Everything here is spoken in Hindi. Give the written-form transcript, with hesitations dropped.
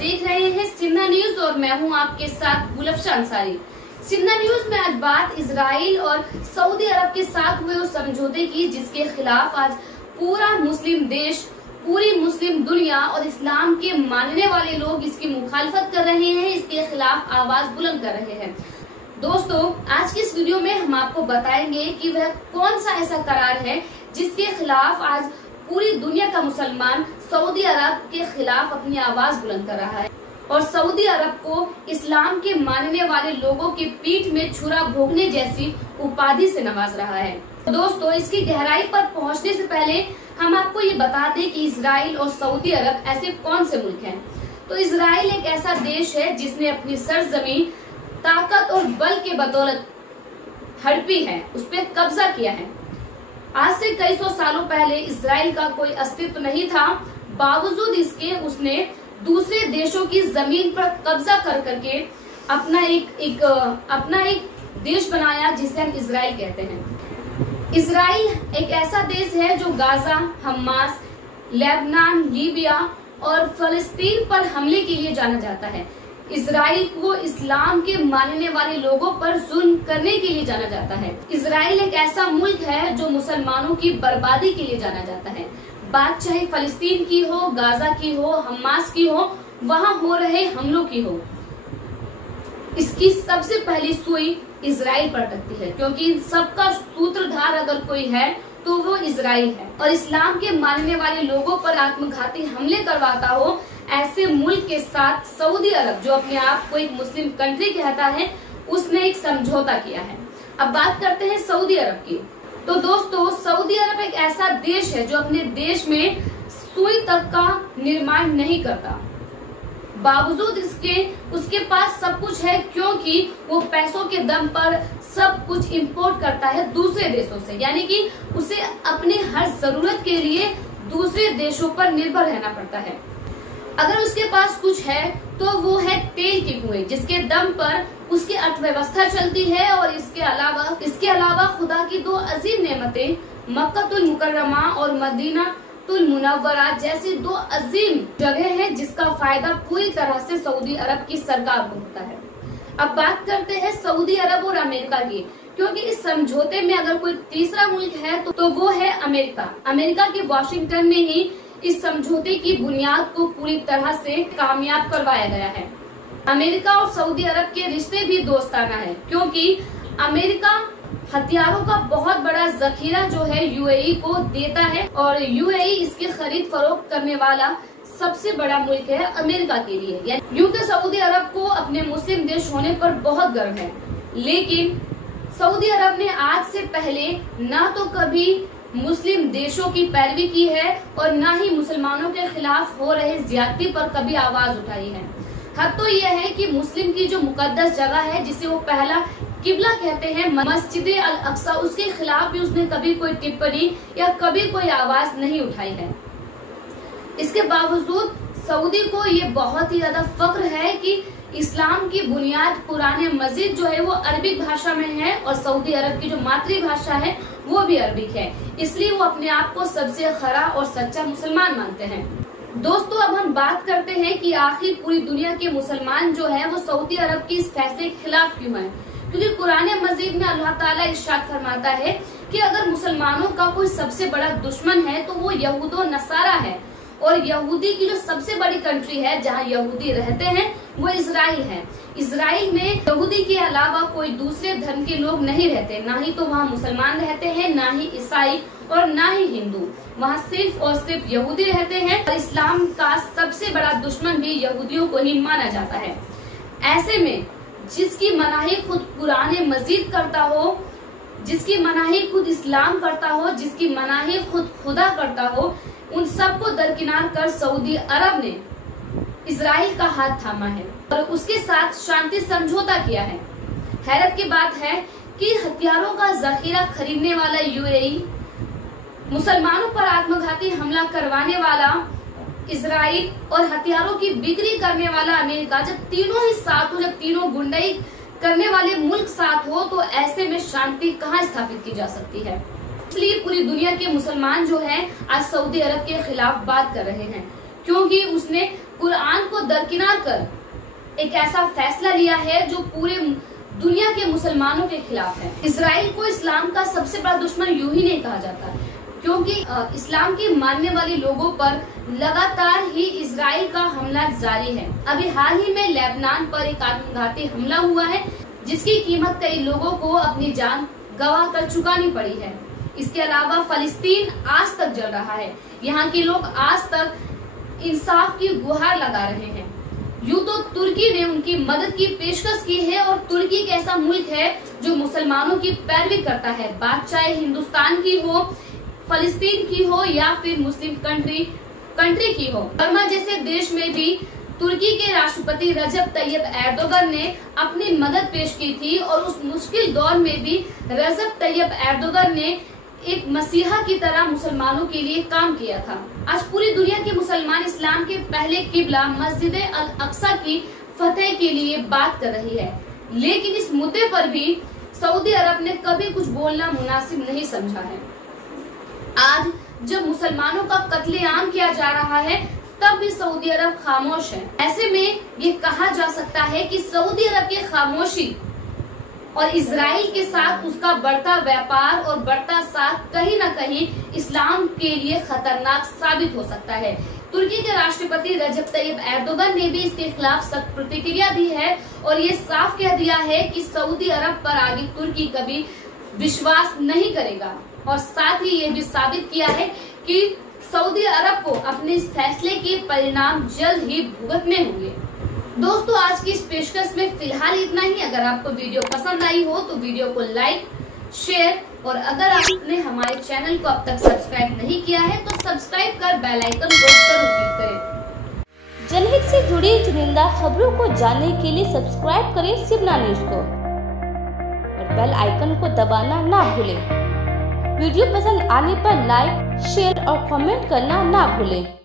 देख रहे हैं सिन्हा न्यूज और मैं हूं आपके साथ गुलफशा अंसारी। सिन्हा न्यूज में आज बात इजराइल और सऊदी अरब के साथ हुए उस समझौते की जिसके खिलाफ आज पूरा मुस्लिम देश, पूरी मुस्लिम दुनिया और इस्लाम के मानने वाले लोग इसकी मुखालफत कर रहे हैं, इसके खिलाफ आवाज बुलंद कर रहे हैं। दोस्तों, आज की इस वीडियो में हम आपको बताएंगे कि वह कौन सा ऐसा करार है जिसके खिलाफ आज पूरी दुनिया का मुसलमान सऊदी अरब के खिलाफ अपनी आवाज बुलंद कर रहा है और सऊदी अरब को इस्लाम के मानने वाले लोगों के पीठ में छुरा भोगने जैसी उपाधि से नवाज रहा है। दोस्तों, इसकी गहराई पर पहुंचने से पहले हम आपको ये बता दें कि इजराइल और सऊदी अरब ऐसे कौन से मुल्क हैं। तो इजराइल एक ऐसा देश है जिसने अपनी सरजमीन ताकत और बल के बदौलत हड़पी है, उस पर कब्जा किया है। आज से कई सौ सालों पहले इजराइल का कोई अस्तित्व नहीं था, बावजूद इसके उसने दूसरे देशों की जमीन पर कब्जा कर करके अपना एक देश बनाया जिसे हम इजराइल कहते हैं। इजराइल एक ऐसा देश है जो गाजा, हमास, लेबनान, लीबिया और फलस्तीन पर हमले के लिए जाना जाता है। इजराइल को इस्लाम के मानने वाले लोगों पर जुल्म करने के लिए जाना जाता है। इजराइल एक ऐसा मुल्क है जो मुसलमानों की बर्बादी के लिए जाना जाता है। बात चाहे फलस्तीन की हो, गाजा की हो, हमास की हो, वहाँ हो रहे हमलों की हो, इसकी सबसे पहली सुई इजराइल पर लगती है, क्योंकि इन सबका सूत्रधार अगर कोई है तो वो इजराइल है। और इस्लाम के मानने वाले लोगों पर आत्मघाती हमले करवाता हो ऐसे मुल्क के साथ सऊदी अरब, जो अपने आप को एक मुस्लिम कंट्री कहता है, उसने एक समझौता किया है। अब बात करते हैं सऊदी अरब की। तो दोस्तों, सऊदी अरब एक ऐसा देश है जो अपने देश में सुई तक का निर्माण नहीं करता, बावजूद इसके उसके पास सब कुछ है, क्योंकि वो पैसों के दम पर सब कुछ इंपोर्ट करता है दूसरे देशों से, यानी कि उसे अपने हर जरूरत के लिए दूसरे देशों पर निर्भर रहना पड़ता है। अगर उसके पास कुछ है तो वो है तेल की कुएं, जिसके दम पर उसकी अर्थव्यवस्था चलती है। और इसके अलावा खुदा की दो अजीम नेमतें मक्कातुल मुकर्रमा और मदीनातुल मुनव्वरा जैसी दो अजीम जगह है जिसका फायदा पूरी तरह से सऊदी अरब की सरकार को होता है। अब बात करते हैं सऊदी अरब और अमेरिका की, क्योंकि इस समझौते में अगर कोई तीसरा मुल्क है तो वो है अमेरिका। अमेरिका के वाशिंगटन में ही इस समझौते की बुनियाद को पूरी तरह से कामयाब करवाया गया है। अमेरिका और सऊदी अरब के रिश्ते भी दोस्ताना है, क्योंकि अमेरिका हथियारों का बहुत बड़ा जखीरा जो है यूएई को देता है और यूएई इसकी खरीद फरोख्त करने वाला सबसे बड़ा मुल्क है अमेरिका के लिए। यूं तो सऊदी अरब को अपने मुस्लिम देश होने पर बहुत गर्व है, लेकिन सऊदी अरब ने आज से पहले ना तो कभी मुस्लिम देशों की पैरवी की है और न ही मुसलमानों के खिलाफ हो रहे ज्यादती पर कभी आवाज उठाई है। हद तो यह है कि मुस्लिम की जो मुकद्दस जगह है, जिसे वो पहला किबला कहते हैं, मस्जिद अल अक्सा, उसके खिलाफ भी उसने कभी कोई टिप्पणी या कभी कोई आवाज नहीं उठाई है। इसके बावजूद सऊदी को ये बहुत ही ज्यादा फख्र है कि इस्लाम की बुनियाद कुरान मजीद जो है वो अरबिक भाषा में है और सऊदी अरब की जो मातृभाषा है वो भी अरबिक है, इसलिए वो अपने आप को सबसे खरा और सच्चा मुसलमान मानते हैं। दोस्तों, अब हम बात करते हैं कि आखिर पूरी दुनिया के मुसलमान जो है वो सऊदी अरब की इस फैसले के खिलाफ क्यों है। क्योंकि कुरान मजीद में अल्लाह ताला इरशाद फरमाता है कि अगर मुसलमानों का कोई सबसे बड़ा दुश्मन है तो वो यहूदो नसारा है, और यहूदी की जो सबसे बड़ी कंट्री है जहाँ यहूदी रहते हैं वो इजराइल है। इजराइल में यहूदी के अलावा कोई दूसरे धर्म के लोग नहीं रहते, ना ही तो वहाँ मुसलमान रहते हैं, ना ही ईसाई और ना ही हिंदू। वहाँ सिर्फ और सिर्फ यहूदी रहते हैं और इस्लाम का सबसे बड़ा दुश्मन भी यहूदियों को ही माना जाता है। ऐसे में जिसकी मनाही खुद कुरान मजीद करता हो, जिसकी मनाही खुद इस्लाम करता हो, जिसकी मनाही खुद खुदा करता हो, उन सबको दरकिनार कर सऊदी अरब ने इजराइल का हाथ थामा है और उसके साथ शांति समझौता किया है। हैरत की बात है कि हथियारों का जखीरा खरीदने वाला यूएई, मुसलमानों पर आत्मघाती हमला करवाने वाला इजराइल और हथियारों की बिक्री करने वाला अमेरिका, जब तीनों ही साथ हो, जब तीनों गुंडाई करने वाले मुल्क साथ हो, तो ऐसे में शांति कहाँ स्थापित की जा सकती है। इसलिए पूरी दुनिया के मुसलमान जो हैं आज सऊदी अरब के खिलाफ बात कर रहे हैं, क्योंकि उसने कुरान को दरकिनार कर एक ऐसा फैसला लिया है जो पूरे दुनिया के मुसलमानों के खिलाफ है। इजराइल को इस्लाम का सबसे बड़ा दुश्मन यूं ही नहीं कहा जाता, क्योंकि इस्लाम के मानने वाले लोगों पर लगातार ही इजराइल का हमला जारी है। अभी हाल ही में लेबनान पर एक आत्मघाती हमला हुआ है, जिसकी कीमत कई लोगों को अपनी जान गंवा कर चुकानी पड़ी है। इसके अलावा फलस्तीन आज तक जल रहा है। यहाँ के लोग आज तक इंसाफ की गुहार लगा रहे हैं। यूं तो तुर्की ने उनकी मदद की पेशकश की है, और तुर्की एक ऐसा मुल्क है जो मुसलमानों की पैरवी करता है, बात चाहे हिंदुस्तान की हो, फलस्तीन की हो या फिर मुस्लिम कंट्री की हो। बर्मा जैसे देश में भी तुर्की के राष्ट्रपति रजब तैयब एर्दोगन ने अपनी मदद पेश की थी, और उस मुश्किल दौर में भी रजब तैयब एर्दोगन ने एक मसीहा की तरह मुसलमानों के लिए काम किया था। आज पूरी दुनिया के मुसलमान इस्लाम के पहले किबला मस्जिद अल अक्सा की फतेह के लिए बात कर रही है, लेकिन इस मुद्दे पर भी सऊदी अरब ने कभी कुछ बोलना मुनासिब नहीं समझा है। आज जब मुसलमानों का कत्लेआम किया जा रहा है, तब भी सऊदी अरब खामोश है। ऐसे में ये कहा जा सकता है कि सऊदी अरब की खामोशी और इजराइल के साथ उसका बढ़ता व्यापार और बढ़ता साथ कहीं न कहीं इस्लाम के लिए खतरनाक साबित हो सकता है। तुर्की के राष्ट्रपति रजब तैयब एर्दोगन ने भी इसके खिलाफ सख्त प्रतिक्रिया दी है, और ये साफ कह दिया है कि सऊदी अरब पर आगे तुर्की कभी विश्वास नहीं करेगा, और साथ ही ये भी साबित किया है कि सऊदी अरब को अपने इस फैसले के परिणाम जल्द ही भुगतने होंगे। दोस्तों, आज की इस पेशकश में फिलहाल इतना ही। अगर आपको वीडियो पसंद आई हो तो वीडियो को लाइक, शेयर, और अगर आपने हमारे चैनल को अब तक सब्सक्राइब नहीं किया है तो सब्सक्राइब कर बेल आइकन को जरूर क्लिक करें। जनहित से जुड़ी चुनिंदा खबरों को जानने के लिए सब्सक्राइब करें शिवना न्यूज को, और बेल आइकन को दबाना ना भूलें। वीडियो पसंद आने पर लाइक, शेयर और कमेंट करना ना भूलें।